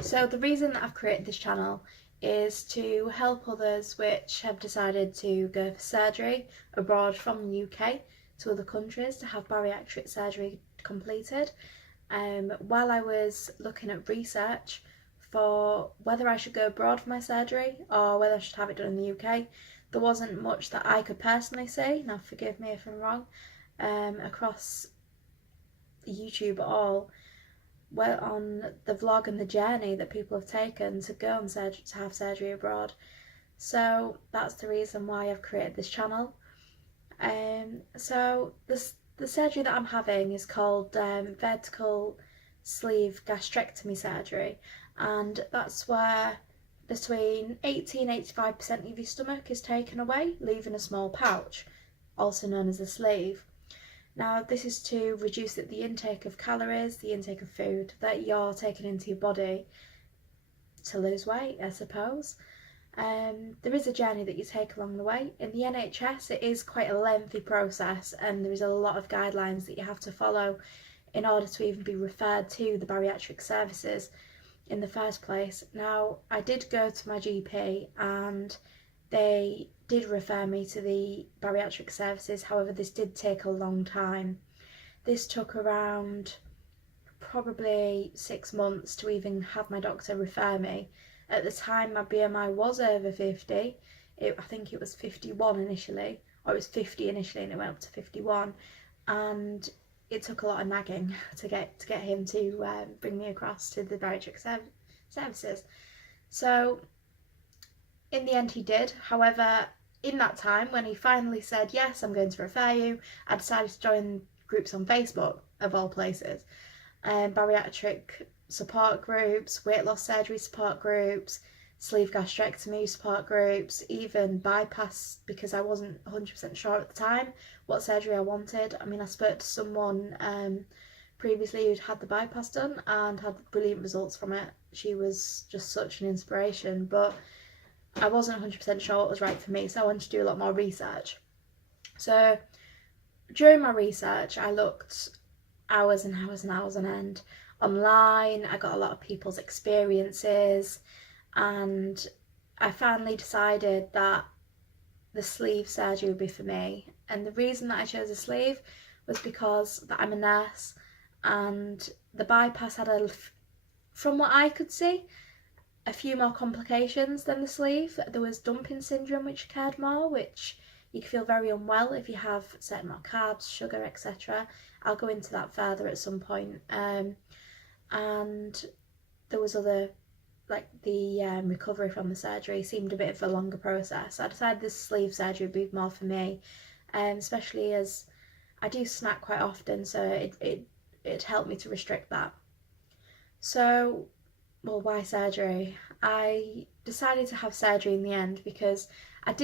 So the reason that I've created this channel is to help others which have decided to go for surgery abroad from the UK to other countries to have bariatric surgery completed. While I was looking at research for whether I should go abroad for my surgery or whether I should have it done in the UK, there wasn't much that I could personally see, now forgive me if I'm wrong, across YouTube at all, well, on the vlog and the journey that people have taken to go and to have surgery abroad. So that's the reason why I've created this channel. So the surgery that I'm having is called vertical sleeve gastrectomy surgery, and that's where between 80 and 85% of your stomach is taken away, leaving a small pouch, also known as a sleeve. Now, this is to reduce the intake of calories, the intake of food that you're taking into your body to lose weight, I suppose. There is a journey that you take along the way. In the NHS, it is quite a lengthy process, and there is a lot of guidelines that you have to follow in order to even be referred to the bariatric services in the first place. Now, I did go to my GP and they did refer me to the bariatric services. However, this did take a long time. This took around probably 6 months to even have my doctor refer me. At the time, my BMI was over 50. I think it was 51 initially, or it was 50 initially, and it went up to 51. And it took a lot of nagging to get him to bring me across to the bariatric services. So in the end he did. However, in that time when he finally said, yes, I'm going to refer you, I decided to join groups on Facebook, of all places. Bariatric support groups, weight loss surgery support groups, sleeve gastrectomy support groups, even bypass, because I wasn't 100% sure at the time what surgery I wanted. I mean, I spoke to someone previously who'd had the bypass done and had brilliant results from it. She was just such an inspiration, but I wasn't 100% sure what was right for me, so I wanted to do a lot more research. So during my research, I looked hours and hours and hours on end online. I got a lot of people's experiences, and I finally decided that the sleeve surgery would be for me. And the reason that I chose a sleeve was because that I'm a nurse, and the bypass had, from what I could see, a few more complications than the sleeve. There was dumping syndrome, which occurred more, which you can feel very unwell if you have certain amount of carbs, sugar, etc. I'll go into that further at some point. And there was other, like the recovery from the surgery seemed a bit of a longer process. I decided this sleeve surgery would be more for me, especially as I do snack quite often, so it helped me to restrict that. So, well, why surgery? I decided to have surgery in the end because I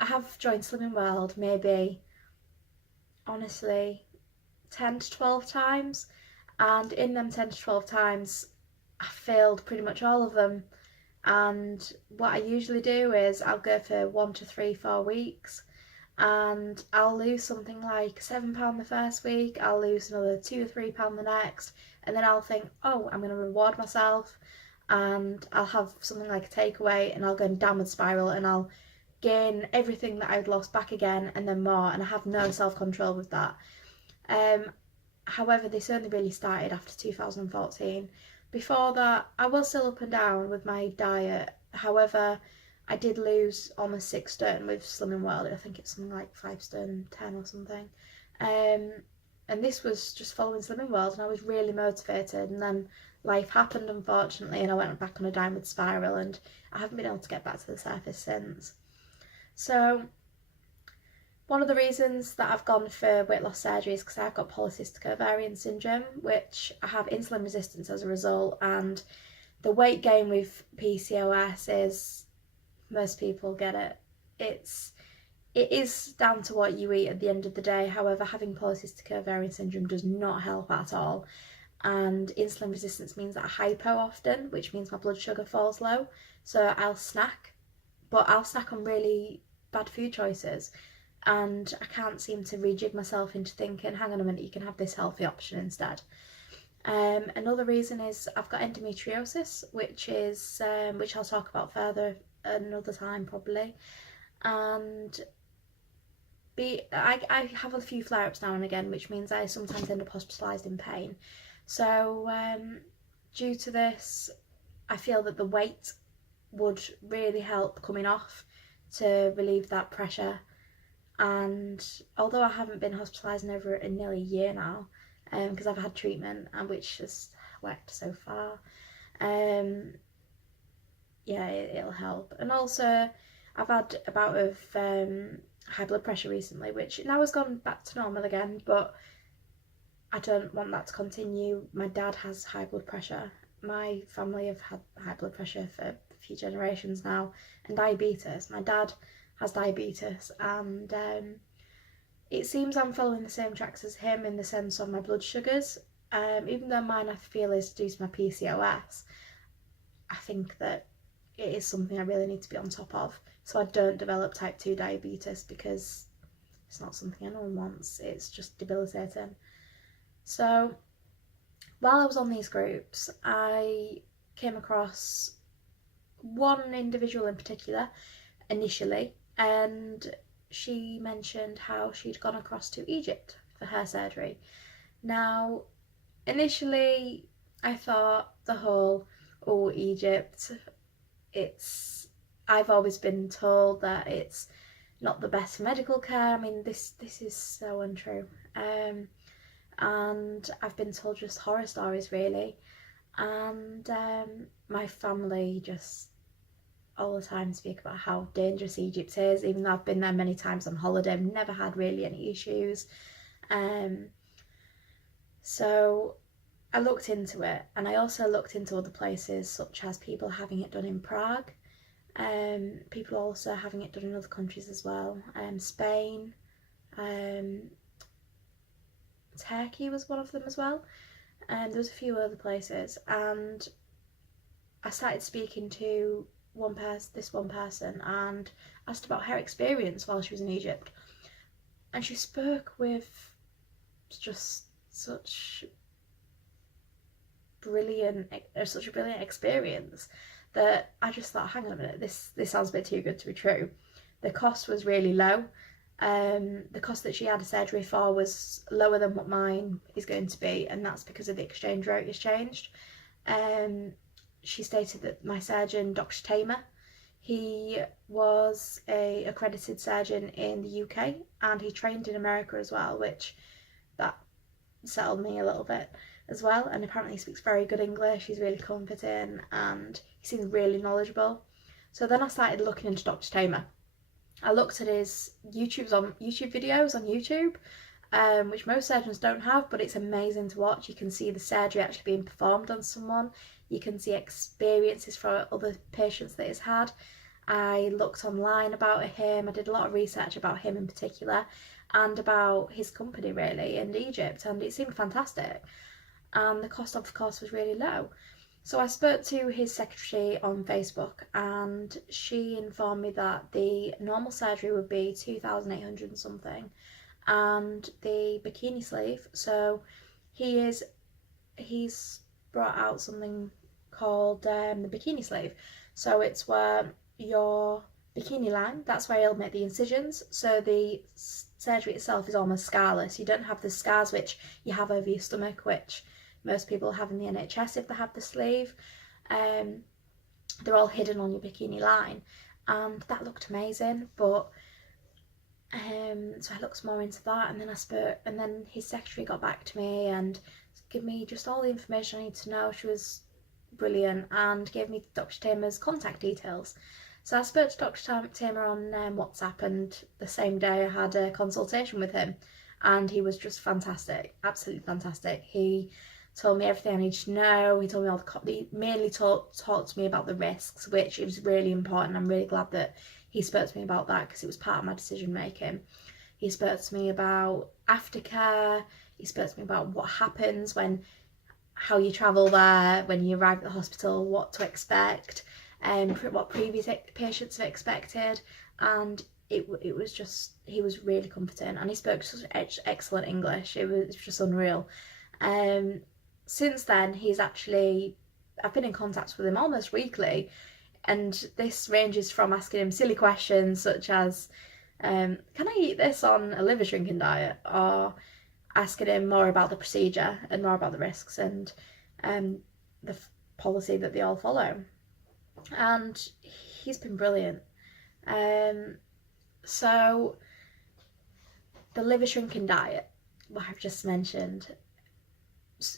have joined Slimming World maybe, honestly, 10 to 12 times, and in them 10 to 12 times I failed pretty much all of them. And what I usually do is I'll go for 1 to 3, 4 weeks, and I'll lose something like £7 the first week, I'll lose another £2 or £3 the next, and then I'll think, oh, I'm going to reward myself, and I'll have something like a takeaway, and I'll go in a downward spiral, and I'll gain everything that I'd lost back again, and then more, and I have no self-control with that. However, this only really started after 2014. Before that, I was still up and down with my diet. However, I did lose almost 6 stone with Slimming World. I think it's something like 5 stone 10 or something. And this was just following Slimming World, and I was really motivated. And then life happened, unfortunately, and I went back on a downward spiral, and I haven't been able to get back to the surface since. So one of the reasons that I've gone for weight loss surgery is because I've got polycystic ovarian syndrome, which I have insulin resistance as a result, and the weight gain with PCOS is, most people get it. It is down to what you eat at the end of the day. However, having polycystic ovarian syndrome does not help at all. And insulin resistance means that I hypo often, which means my blood sugar falls low. So I'll snack, but I'll snack on really bad food choices. And I can't seem to rejig myself into thinking, hang on a minute, you can have this healthy option instead. Another reason is I've got endometriosis, which I'll talk about further another time probably, and I have a few flare-ups now and again, which means I sometimes end up hospitalised in pain. So due to this, I feel that the weight would really help coming off to relieve that pressure. And although I haven't been hospitalised in nearly a year now, because I've had treatment and which has worked so far, yeah, it'll help. And also I've had a bout of high blood pressure recently, which now has gone back to normal again, but I don't want that to continue. My dad has high blood pressure. My family have had high blood pressure for a few generations now, and diabetes. My dad has diabetes, and it seems I'm following the same tracks as him in the sense of my blood sugars. Even though mine I feel is due to my PCOS, I think that it is something I really need to be on top of so I don't develop type 2 diabetes, because it's not something anyone wants. It's just debilitating. So while I was on these groups, I came across one individual in particular initially, and she mentioned how she'd gone across to Egypt for her surgery. Now, initially I thought the whole, oh, Egypt, I've always been told that it's not the best medical care. I mean, this is so untrue. And I've been told just horror stories really, and my family just all the time speak about how dangerous Egypt is, even though I've been there many times on holiday. I've never had really any issues. So I looked into it, and I also looked into other places, such as people having it done in Prague, people also having it done in other countries as well, Spain, Turkey was one of them as well, and there was a few other places. And I started speaking to this one person and asked about her experience while she was in Egypt, and she spoke with just such a brilliant experience that I just thought, hang on a minute, this sounds a bit too good to be true. The cost was really low. The cost that she had a surgery for was lower than what mine is going to be, and that's because of the exchange rate has changed. She stated that my surgeon, Dr Tamer, he was a accredited surgeon in the UK, and he trained in America as well, which that settled me a little bit as well. And apparently he speaks very good English, he's really comforting, and he seems really knowledgeable. So then I started looking into Dr Tamer. I looked at his YouTube videos on YouTube, which most surgeons don't have, but it's amazing to watch. You can see the surgery actually being performed on someone. You can see experiences from other patients that he's had. I looked online about him. I did a lot of research about him in particular, and about his company really in Egypt, and it seemed fantastic. And the cost, of course, was really low. So I spoke to his secretary on Facebook, and she informed me that the normal surgery would be 2,800 and something, and the bikini sleeve, so he's brought out something called the bikini sleeve. So it's where your bikini line, that's where he'll make the incisions, so the surgery itself is almost scarless. You don't have the scars which you have over your stomach, which most people have in the NHS if they have the sleeve. They're all hidden on your bikini line, and that looked amazing. But so I looked more into that, and then his secretary got back to me and gave me just all the information I need to know. She was brilliant and gave me Dr Tamer's contact details. So I spoke to Dr Tamer on WhatsApp, and the same day I had a consultation with him, and he was just fantastic, absolutely fantastic. He told me everything I needed to know. He told me he mainly talked to me about the risks, which is really important. I'm really glad that he spoke to me about that, because it was part of my decision making. He spoke to me about aftercare. He spoke to me about what happens how you travel there, when you arrive at the hospital, what to expect, what previous patients have expected, and it was just, he was really competent, and he spoke such excellent English. It was just unreal. since then, I've been in contact with him almost weekly, and this ranges from asking him silly questions such as, can I eat this on a liver shrinking diet? Or asking him more about the procedure and more about the risks and the policy that they all follow. And he's been brilliant. So the liver shrinking diet, what I've just mentioned,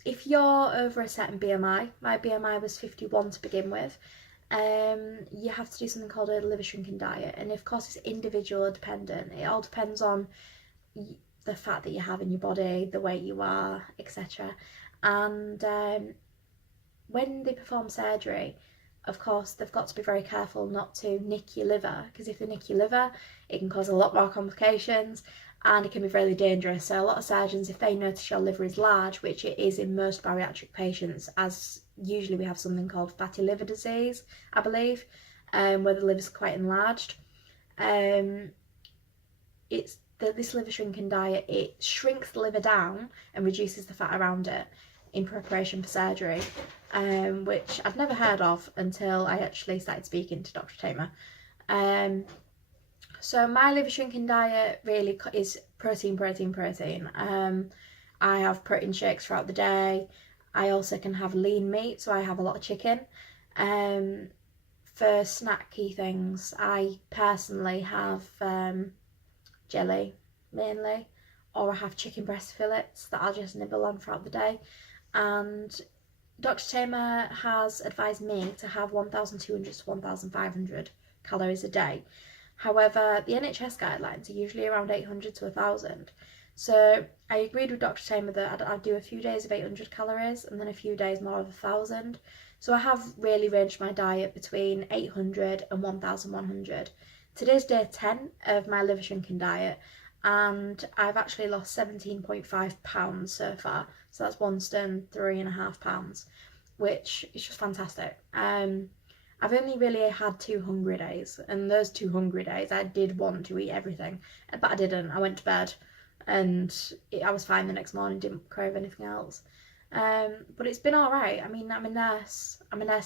if you're over a certain BMI, my BMI was 51 to begin with, you have to do something called a liver shrinking diet, and of course it's individual dependent. It all depends on the fat that you have in your body, the weight you are, etc. And when they perform surgery, of course they've got to be very careful not to nick your liver, because if they nick your liver, it can cause a lot more complications and it can be really dangerous. So a lot of surgeons, if they notice your liver is large, which it is in most bariatric patients, as usually we have something called fatty liver disease, I believe, where the liver's quite enlarged, this liver shrinking diet, it shrinks the liver down and reduces the fat around it in preparation for surgery, which I'd never heard of until I actually started speaking to Dr Tamer. So my liver shrinking diet really is protein. I have protein shakes throughout the day. I also can have lean meat, so I have a lot of chicken. For snacky things, I personally have jelly mainly, or I have chicken breast fillets that I'll just nibble on throughout the day. And Dr Tamer has advised me to have 1,200 to 1,500 calories a day. However, the NHS guidelines are usually around 800 to 1,000. So I agreed with Dr Tamer that I'd do a few days of 800 calories and then a few days more of 1,000. So I have really ranged my diet between 800 and 1,100. Today's day 10 of my liver shrinking diet, and I've actually lost 17.5 pounds so far. So that's 1 stone 3.5 pounds, which is just fantastic. I've only really had 2 hungry days, and those 2 hungry days I did want to eat everything, but I didn't. I went to bed and I was fine the next morning, didn't crave anything else. But it's been alright. I mean, I'm a nurse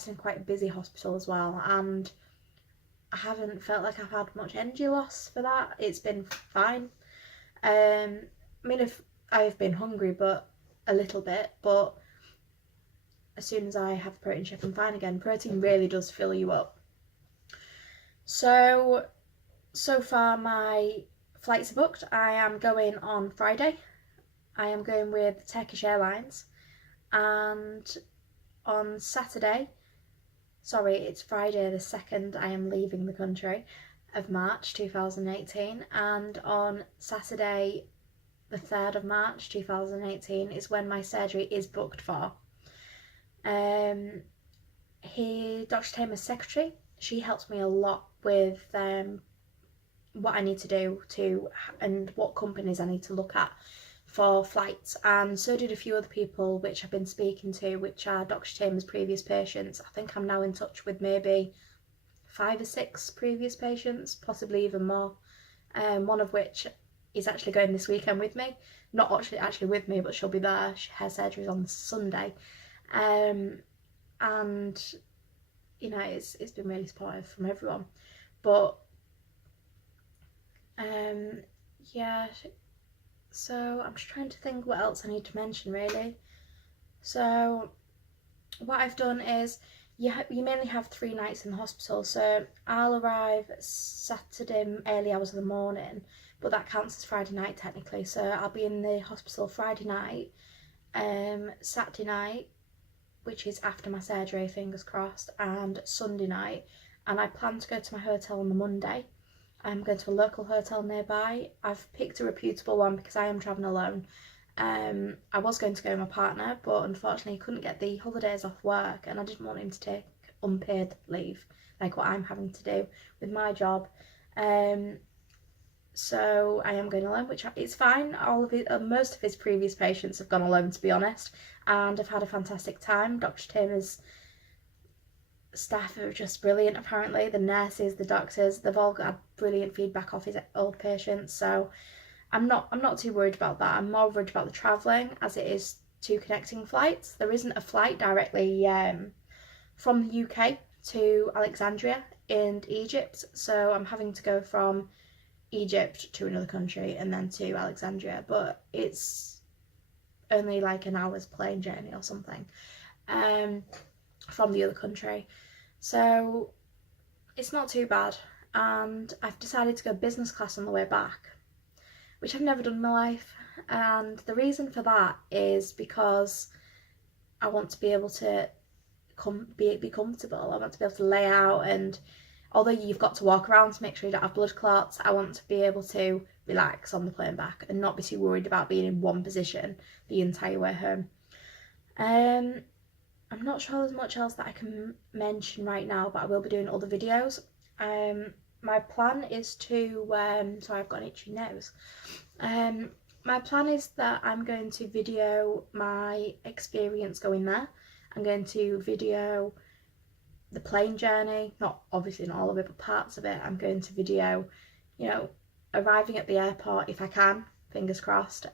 in quite a busy hospital as well, and I haven't felt like I've had much energy loss for that. It's been fine. I mean, if I've been hungry, but a little bit, but as soon as I have a protein shake, I'm fine again. Protein really does fill you up. So far my flights are booked. I am going on Friday. I am going with Turkish Airlines, and on Saturday, sorry, it's Friday the 2nd, I am leaving the country of March 2018, and on Saturday the 3rd of March 2018 is when my surgery is booked for. Dr Tamer's secretary, she helps me a lot with what I need to do and what companies I need to look at for flights, and so did a few other people which I've been speaking to, which are Dr Tamer's previous patients. I think I'm now in touch with maybe 5 or 6 previous patients, possibly even more, one of which is actually going this weekend with me. Not actually with me, but she'll be there. Her surgery is on Sunday. And you know, it's been really supportive from everyone. But yeah, so I'm just trying to think what else I need to mention really. So what I've done is you mainly have 3 nights in the hospital. So I'll arrive Saturday early hours of the morning, but that counts as Friday night technically. So I'll be in the hospital Friday night, Saturday night, which is after my surgery, fingers crossed, and Sunday night. And I plan to go to my hotel on the Monday. I'm going to a local hotel nearby. I've picked a reputable one because I am travelling alone. I was going to go with my partner, but unfortunately he couldn't get the holidays off work, and I didn't want him to take unpaid leave like what I'm having to do with my job. So I am going alone, which it's fine. Most of his previous patients have gone alone, to be honest, and I've had a fantastic time. Dr Tamer's staff are just brilliant. Apparently the nurses, the doctors, they've all got brilliant feedback off his old patients, so I'm not too worried about that. I'm more worried about the travelling, as it is two connecting flights. There isn't a flight directly from the UK to Alexandria in Egypt, so I'm having to go from Egypt to another country and then to Alexandria, but it's only like an hour's plane journey or something from the other country, so it's not too bad. And I've decided to go business class on the way back, which I've never done in my life, and the reason for that is because I want to be able to be comfortable. I want to be able to lay out, and although you've got to walk around to make sure you don't have blood clots, I want to be able to relax on the plane back and not be too worried about being in one position the entire way home. I'm not sure there's much else that I can mention right now, but I will be doing other videos. My plan is to, sorry, I've got an itchy nose. My plan is that I'm going to video my experience going there. I'm going to video the plane journey, not obviously not all of it, but parts of it. I'm going to video, you know, arriving at the airport if I can, fingers crossed.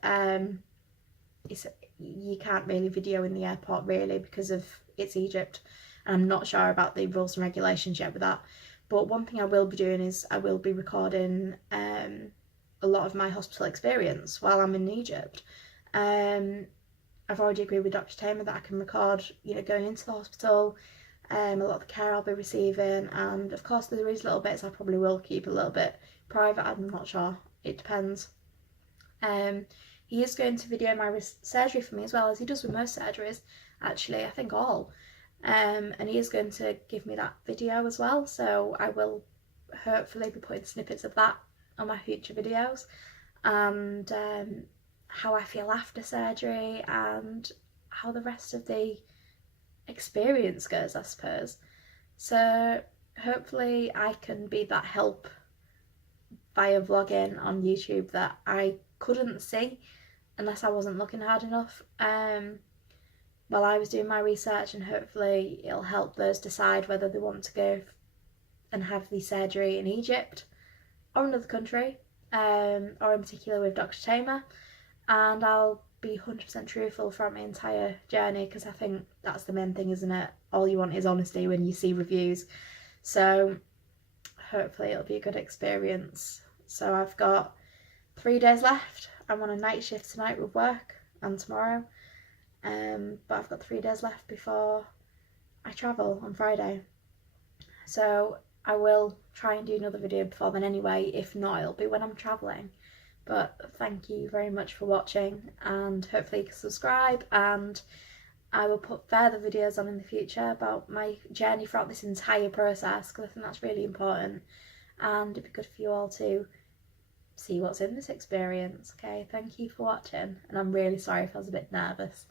You can't really video in the airport really because of it's Egypt, and I'm not sure about the rules and regulations yet with that. But one thing I will be doing is I will be recording a lot of my hospital experience while I'm in Egypt. I've already agreed with Dr Tamer that I can record, you know, going into the hospital, a lot of the care I'll be receiving, and of course there is little bits I probably will keep a little bit private. I'm not sure, it depends. He is going to video my surgery for me as well, as he does with most surgeries, actually, I think all. And he is going to give me that video as well, so I will hopefully be putting snippets of that on my future videos, and how I feel after surgery and how the rest of the experience goes, I suppose. So hopefully I can be that help via vlogging on YouTube that I couldn't see unless I wasn't looking hard enough while I was doing my research, and hopefully it'll help those decide whether they want to go and have the surgery in Egypt or another country, or in particular with Dr Tamer. And I'll be 100% truthful throughout my entire journey, because I think that's the main thing, isn't it? All you want is honesty when you see reviews. So hopefully it'll be a good experience. So I've got 3 days left. I'm on a night shift tonight with work and tomorrow, but I've got 3 days left before I travel on Friday. So I will try and do another video before then anyway. If not, it'll be when I'm travelling. But thank you very much for watching, and hopefully you can subscribe, and I will put further videos on in the future about my journey throughout this entire process, because I think that's really important, and it'd be good for you all to see what's in this experience. Okay, thank you for watching, and I'm really sorry if I was a bit nervous.